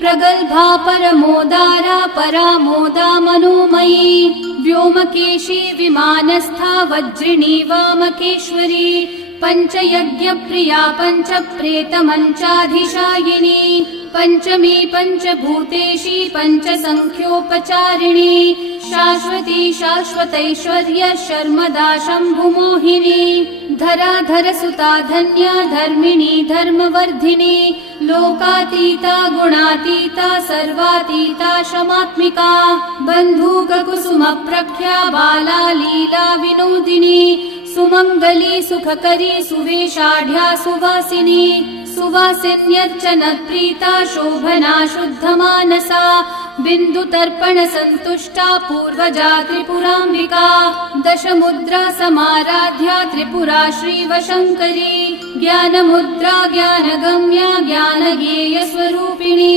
प्रगल्भा परमोदारा परामोदा मनोमयी व्योमकेशी विमानस्था वज्रिणी वामकेश्वरी पञ्चयज्ञप्रिया पञ्चप्रेतमञ्चाधिशायिनी पञ्चमी पञ्चभूतेशी पञ्चसङ्ख्योपचारिणी शाश्वती शाश्वतैश्वर्य शर्मदा शम्भुमोहिनी धराधरसुता धन्या धर्मिणी धर्मवर्धिनी लोकातीता गुणातीता सर्वातीता शमात्मिका बन्धूककुसुमप्रख्या बाला लीला विनोदिनी सुमङ्गली सुखकरी सुवेशाढ्या सुवासिनी सुवासिन्यर्चनप्रीता शोभना शुद्धमानसा बिन्दुतर्पण सन्तुष्टा पूर्वजा त्रिपुराम्बिका दशमुद्रा समाराध्या त्रिपुरा श्रीवशङ्करी ज्ञानमुद्रा ज्ञानगम्या ज्ञानगेयस्वरूपिणी